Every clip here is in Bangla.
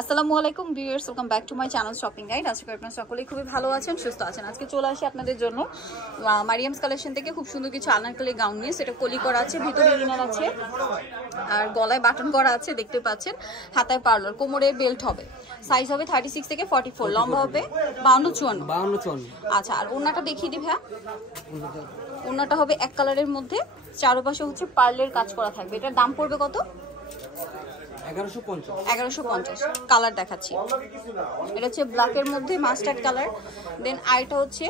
আসসালামু আলাইকুম viewers, welcome back to my channel shopping guide. আজকে আপনারা সকলেই খুবই ভালো আছেন, সুস্থ আছেন। আজকে চলে আসি আপনাদের জন্য মারিয়ামস কালেকশন থেকে খুব সুন্দর কিছু আনারকলি গাউন নিয়ে। সেটা কলি করা আছে, ভিতরে ইনার আছে, আর গলায় বাটন করা আছে, দেখতে পাচ্ছেন। হাতায় পার্লার, কোমরে বেল্ট হবে। সাইজ হবে 36 থেকে 44, লম্বা হবে 52-54। আচ্ছা, আর ওড়নাটা দেখিয়ে দিই ভাইয়া। ওড়নাটা হবে এক কালারের মধ্যে, চারপাশে হচ্ছে পার্লের কাজ করা থাকবে। এটার দাম পড়বে কত? 1150। কালার দেখাচ্ছি, এটা হচ্ছে ব্ল্যাকের মধ্যে মাস্টার্ড কালার, দেন আইটা হচ্ছে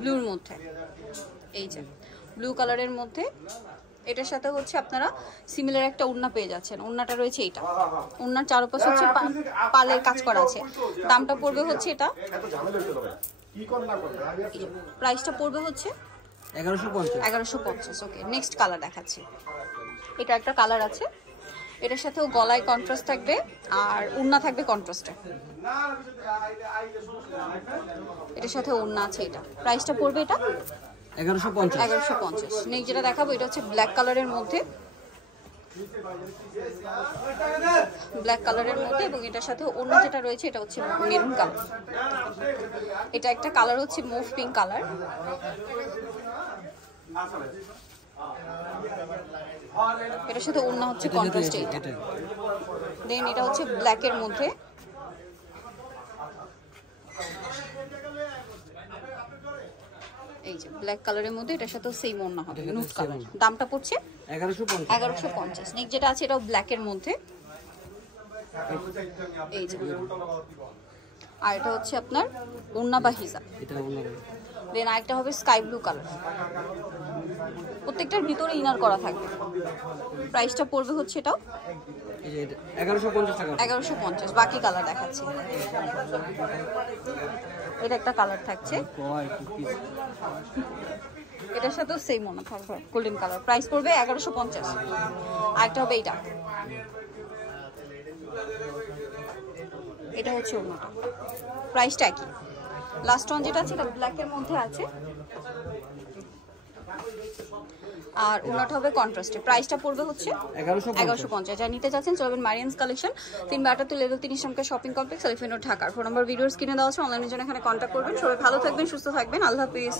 ব্লুর মধ্যে। এই যে ব্লু কালারের মধ্যে, এটার সাথে হচ্ছে আপনারা সিমিলার একটা ওড়না পেয়ে যাচ্ছেন। ওড়নাটা রয়েছে এইটা, ওড়নার চারপাশে হচ্ছে পার্লের কাজ করা আছে। দামটা পড়বে হচ্ছে, এটা প্রাইসটা পড়বে হচ্ছে 1150। ওকে, নেক্সট কালার দেখাচ্ছি। এটা একটা কালার আছে, এটার সাথেও গলায় কন্ট্রাস্ট থাকবে আর ওড়না থাকবে কন্ট্রাস্টে। এটার সাথে ওড়না আছে। এটা প্রাইসটা পড়বে এটা 1150। নেক্সট যেটা দেখাবো, এটা হচ্ছে ব্ল্যাক কালারের মধ্যে, এবং এটার সাথে ওড়না যেটা রয়েছে এটা হচ্ছে মেরুন কালার। এটা একটা কালার হচ্ছে মুভ পিঙ্ক কালার। এটার সাথে ওড়না হচ্ছে কন্ট্রাস্ট। দেন এটা হচ্ছে ব্ল্যাকের মধ্যে, এই যে ব্ল্যাক কালারের মধ্যে, এটার সাথেও সেম ওড়না হবে, নুড কালার। দামটা পড়ছে 1150। নেক্সট যেটা আছে এটাও ব্ল্যাকের মধ্যে, এই যে। আর এটা হচ্ছে আপনার ওড়না বা হিজাব। দেন আরেকটা হবে স্কাই ব্লু কালার, প্রত্যেকটার ভিতরে ইনার করা থাকবে। প্রাইসটা পড়বে হচ্ছে এটাও 1150। বাকি কালার দেখাচ্ছি। এটা একটা কালার থাকছে, এটার সাথেও সেম মনে থাকবে, গোল্ডেন কালার। প্রাইস পড়বে 1150। আরেকটা হবে এইটা, এটা হচ্ছে ওড়নাটা, প্রাইসটা একই। লাস্ট ওয়ান যেটা আছে এটা ব্ল্যাকের মধ্যে আছে, আর ওড়নাটা হবে কন্ট্রাস্টে। প্রাইসটা পড়বে হচ্ছে 1150। যা নিতে চাচ্ছেন চলবেন মারিয়ামস কালেকশন, 3/78 লেভেল 3 ইসলামকা shopping complex, elephant road, Dhaka. Phone number ভিডিওর স্ক্রিনে দেওয়া আছে, অনলাইনের জন্য এখানে কন্ট্যাক্ট করবেন। সবাই ভালো থাকবেন, সুস্থ থাকবেন, আল্লাহ হাফেজ।